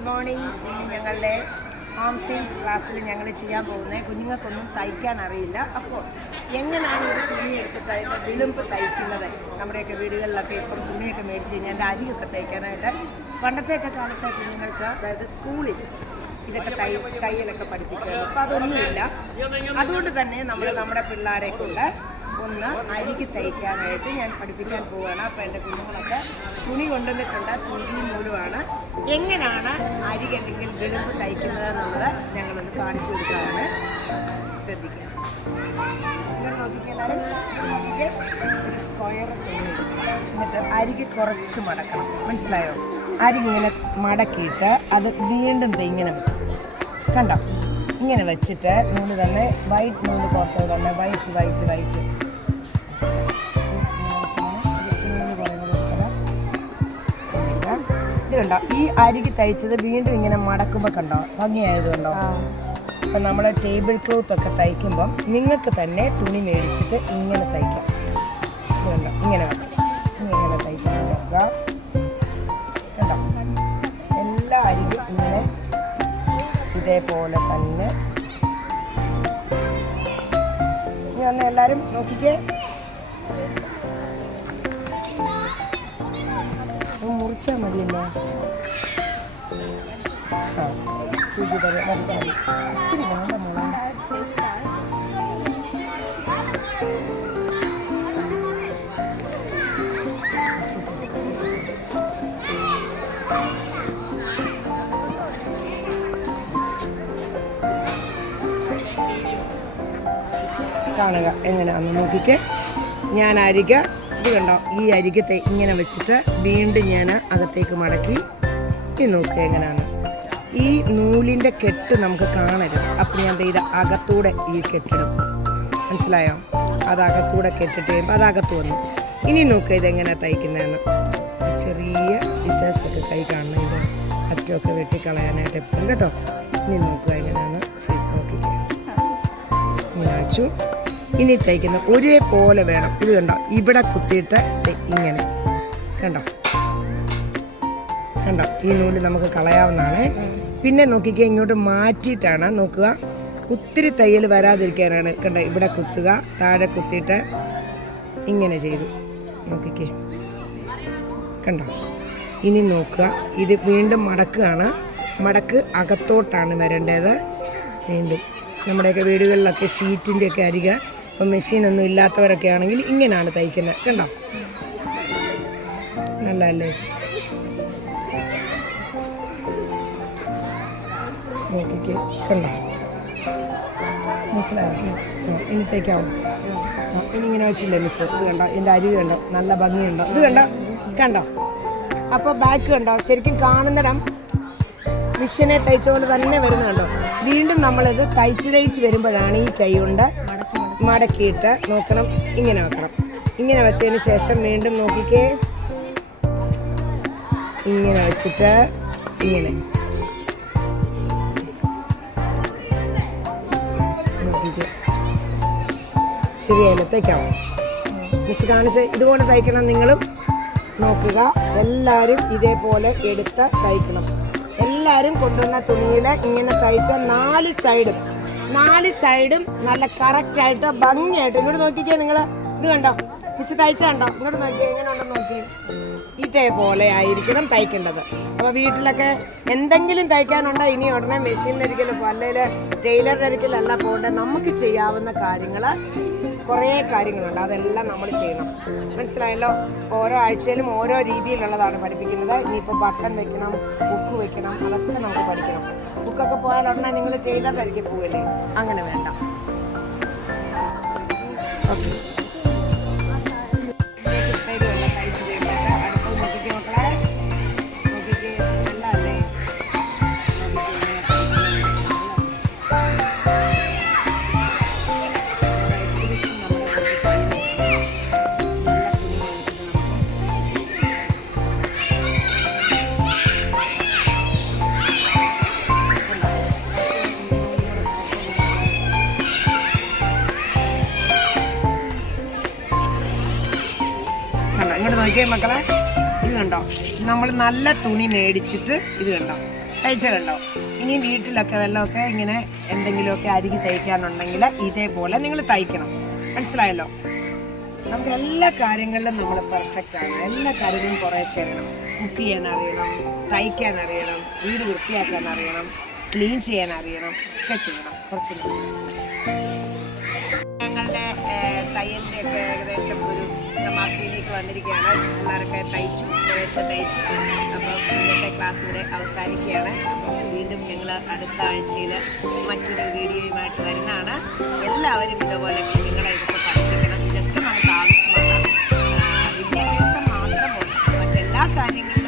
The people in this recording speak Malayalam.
Good morning. ഇന്ന് ഞങ്ങളുടെ ഹോം സയൻസ് ക്ലാസ്സിൽ ഞങ്ങൾ ചെയ്യാൻ പോകുന്നത് കുഞ്ഞുങ്ങൾക്കൊന്നും തയ്ക്കാൻ അറിയില്ല. അപ്പോൾ എങ്ങനെയാണ് ഒരു തുണി എടുത്തിട്ട് അതിൻ്റെ വിളുമ്പ് തയ്ക്കുന്നത്? നമ്മുടെയൊക്കെ വീടുകളിലൊക്കെ ഇപ്പം തുണിയൊക്കെ മേടിച്ച് കഴിഞ്ഞാൽ എൻ്റെ അരിയൊക്കെ തയ്ക്കാനായിട്ട് പണ്ടത്തെയൊക്കെ കാലത്തെ കുഞ്ഞുങ്ങൾക്ക്, അതായത് സ്കൂളിൽ ഇതൊക്കെ തയ്യലൊക്കെ പഠിപ്പിക്കുന്നത്. അപ്പോൾ അതൊന്നുമില്ല. അതുകൊണ്ട് തന്നെ നമ്മൾ നമ്മുടെ പിള്ളേരെ കൊണ്ട് ഒന്ന് അരിക്ക് തയ്ക്കാനായിട്ട് ഞാൻ പഠിപ്പിക്കാൻ പോവുകയാണ്. അപ്പോൾ എൻ്റെ കുഞ്ഞുങ്ങളൊക്കെ തുണി കൊണ്ടുവന്നിട്ടുണ്ട്, സൂചിയും നൂലുമാണ്. എങ്ങനെയാണ് അരിക്ക് എന്തെങ്കിലും വിളുമ്പ് തയ്ക്കുന്നത് എന്നുള്ളത് ഞങ്ങളൊന്ന് കാണിച്ചു കൊടുക്കാനാണ്. ശ്രദ്ധിക്കുക. നിങ്ങൾ നോക്കിക്കഴിഞ്ഞാലും അരിക്ക് ഒരു സ്ക്വയർ തുണി എന്നിട്ട് അരിക്ക് കുറച്ച് മടക്കണം. മനസ്സിലായോ? അരിക്കിങ്ങനെ മടക്കിയിട്ട് അത് വീണ്ടും ഇങ്ങനെ കണ്ടോ, ഇങ്ങനെ വെച്ചിട്ട് നൂല് തന്നെ വൈറ്റ് നൂല് പുറത്ത് തന്നെ വൈറ്റ് ഇത് കണ്ടോ. ഈ അരിക്ക് തയ്ച്ചത് വീണ്ടും ഇങ്ങനെ മടക്കുമ്പോൾ കണ്ടോ ഭംഗിയായത് കണ്ടോ. അപ്പം നമ്മൾ ടേബിൾ ക്ലോത്ത് ഒക്കെ തയ്ക്കുമ്പം നിങ്ങൾക്ക് തന്നെ തുണി മേടിച്ചിട്ട് ഇങ്ങനെ തയ്ക്കാം. ഇത് കണ്ടോ, ഇങ്ങനെ തയ്ക്കാൻ നോക്കുക. കണ്ടോ, എല്ലാ അരിക്കും ഇങ്ങനെ ഇതേപോലെ തന്നെ. ഇനി ഒന്ന് എല്ലാവരും നോക്കിക്കേ. മുറിച്ചാൽ മതിയല്ലോ. ആ ശരി, വരച്ചാൽ മതി. ഇത്തിരി വേണ്ട മോളെ. കാണുക എങ്ങനെയാണെന്ന് നോക്കിക്കേ. ഞാൻ അരിക ഇത് കണ്ടോ, ഈ അരികത്തെ ഇങ്ങനെ വെച്ചിട്ട് വീണ്ടും ഞാൻ അകത്തേക്ക് മടക്കി നോക്കുക എങ്ങനെയാണ്. ഈ നൂലിൻ്റെ കെട്ട് നമുക്ക് കാണരുത്. അപ്പം ഞാൻ ഇത് അകത്തൂടെ ഈ കെട്ടിടും. മനസ്സിലായോ? അത് അകത്തൂടെ കെട്ടിട്ട് കഴിയുമ്പോൾ അത് അകത്ത് വന്നു. ഇനി നോക്കുക ഇതെങ്ങനെയാണ് തയ്ക്കുന്നതെന്ന്. ചെറിയ സിസേഴ്സൊക്കെ കൈ കാണണം, ഇത് അറ്റമൊക്കെ വെട്ടിക്കളയാനായിട്ട് എപ്പോഴും കേട്ടോ. ഇനി നോക്കുക എങ്ങനെയാണെന്ന് നോക്കിക്കുക. ഇങ്ങനെ വെച്ചു. ഇനി തയ്ക്കുന്ന ഒരേപോലെ വേണം. ഇത് കണ്ടോ, ഇവിടെ കുത്തിയിട്ട് ഇങ്ങനെ കണ്ടോ. ഈ നൂല് നമുക്ക് കളയാവുന്നതാണ്. പിന്നെ നോക്കിക്കുക, ഇങ്ങോട്ട് മാറ്റിയിട്ടാണ് നോക്കുക. ഒത്തിരി തയ്യൽ വരാതിരിക്കാനാണ്. കണ്ടോ, ഇവിടെ കുത്തുക, താഴെ കുത്തിയിട്ട് ഇങ്ങനെ ചെയ്തു നോക്കിക്കേ. കണ്ടോ, ഇനി നോക്കുക, ഇത് വീണ്ടും മടക്കുകയാണ്. മടക്ക് അകത്തോട്ടാണ് വരേണ്ടത്. വീണ്ടും നമ്മുടെയൊക്കെ വീടുകളിലൊക്കെ ഷീറ്റിൻ്റെയൊക്കെ അരിക, ഇപ്പം മെഷീനൊന്നും ഇല്ലാത്തവരൊക്കെ ആണെങ്കിൽ ഇങ്ങനെയാണ് തയ്ക്കുന്നത്. കണ്ടോ, നല്ലല്ലേ? നോക്കിക്കേ, കണ്ടോ, മനസ്സിലായോ? ഇനി തയ്ക്കാവോ? ഇനി ഇങ്ങനെ വെച്ചില്ലേ മിസ്? ഇത് കണ്ടോ, ഇതിൻ്റെ അരിവ് കണ്ടോ, നല്ല ഭംഗിയുണ്ടോ? ഇത് കണ്ടോ. അപ്പോൾ ബാക്ക് കണ്ടോ, ശരിക്കും കാണുന്നിടം മിഷനെ തയ്ച്ച പോലെ തന്നെ വരുന്നുണ്ടോ. വീണ്ടും നമ്മളിത് തയ്ച്ച് വരുമ്പോഴാണ് ഈ കൈ കൊണ്ട് മടക്കിയിട്ട് നോക്കണം, ഇങ്ങനെ വെക്കണം. ഇങ്ങനെ വെച്ചതിന് ശേഷം വീണ്ടും നോക്കിക്കേ, ഇങ്ങനെ വെച്ചിട്ട് ഇങ്ങനെ നോക്കിക്കേ. ശരിയായില്ല? തയ്ക്കാമോ മിസ് കാണിച്ച്? ഇതുപോലെ തയ്ക്കണം. നിങ്ങളും നോക്കുക, എല്ലാവരും ഇതേപോലെ എടുത്ത് തയ്ക്കണം. എല്ലാവരും കൊണ്ടുവന്ന തുണിയിൽ ഇങ്ങനെ തയ്ച്ച നാല് സൈഡും നല്ല കറക്റ്റായിട്ട് ഭംഗിയായിട്ട്. ഇങ്ങോട്ട് നോക്കിക്കേ നിങ്ങൾ. ഇത് കണ്ടോ മിസ് തയ്ച്ചുണ്ടോ? ഇങ്ങോട്ട് നോക്കിയേ, എങ്ങനെ ഉണ്ടെന്ന് നോക്കിയേ. ഇതേപോലെ ആയിരിക്കണം തയ്ക്കേണ്ടത്. അപ്പോൾ വീട്ടിലൊക്കെ എന്തെങ്കിലും തയ്ക്കാനുണ്ടോ, ഇനി ഉടനെ മെഷീനിലൊരിക്കലും അല്ലെങ്കിൽ ടൈലറിനൊരിക്കലല്ല പോകേണ്ടത്. നമുക്ക് ചെയ്യാവുന്ന കാര്യങ്ങൾ കുറേ കാര്യങ്ങളുണ്ട്, അതെല്ലാം നമ്മൾ ചെയ്യണം. മനസ്സിലായല്ലോ? ഓരോ ആഴ്ചയിലും ഓരോ രീതിയിലുള്ളതാണ് പഠിപ്പിക്കുന്നത്. ഇനിയിപ്പോൾ ബട്ടൺ വെക്കണം, ബുക്ക് വെക്കണം, അതൊക്കെ നമുക്ക് പഠിക്കണം. ബുക്കൊക്കെ പോയാൽ ഉടനെ നിങ്ങൾ ടൈലറിനൊരിക്കൽ പോവില്ലേ? അങ്ങനെ വേണ്ട. ഓക്കെ, ഇങ്ങോട്ട് നോക്കിയേ മക്കളെ. ഇത് കണ്ടോ, നമ്മൾ നല്ല തുണി മേടിച്ചിട്ട് ഇത് കണ്ടോ തയ്ച്ച കണ്ടോ? ഇനി വീട്ടിലൊക്കെ വല്ലതൊക്കെ ഇങ്ങനെ എന്തെങ്കിലുമൊക്കെ അരികി തയ്ക്കാനുണ്ടെങ്കിൽ ഇതേപോലെ നിങ്ങൾ തയ്ക്കണം. മനസ്സിലായല്ലോ? നമുക്ക് എല്ലാ കാര്യങ്ങളിലും നമ്മൾ പെർഫെക്റ്റ് ആണ്. എല്ലാ കാര്യങ്ങളും കുറേ ചെയ്യണം. കുക്ക് ചെയ്യാൻ അറിയണം, തയ്ക്കാൻ അറിയണം, വീട് വൃത്തിയാക്കാൻ അറിയണം, ക്ലീൻ ചെയ്യാൻ അറിയണം, ഒക്കെ ചെയ്യണം. കുറച്ച് ഞങ്ങളുടെ തയ്യലിൻ്റെ ഒക്കെ ഏകദേശം ഒരു സമാപ്തിയിലേക്ക് വന്നിരിക്കുകയാണ്. പിള്ളേരൊക്കെ തയ്ച്ചു, കുറേശ്ശെ തയ്ച്ചു. അപ്പം ഇന്നത്തെ ക്ലാസ് ഇവിടെ അവസാനിക്കുകയാണ്. വീണ്ടും ഞങ്ങൾ അടുത്ത ആഴ്ചയിൽ മറ്റൊരു വീഡിയോയുമായിട്ട് വരുന്നതാണ്. എല്ലാവരും ഇതുപോലെ കുഞ്ഞുങ്ങളെ ഇതൊക്കെ പഠിപ്പിക്കണം. ഇതൊക്കെ നമുക്ക് ആവശ്യമാണ്. വിദ്യാഭ്യാസം മാത്രമല്ല മറ്റെല്ലാ കാര്യങ്ങളും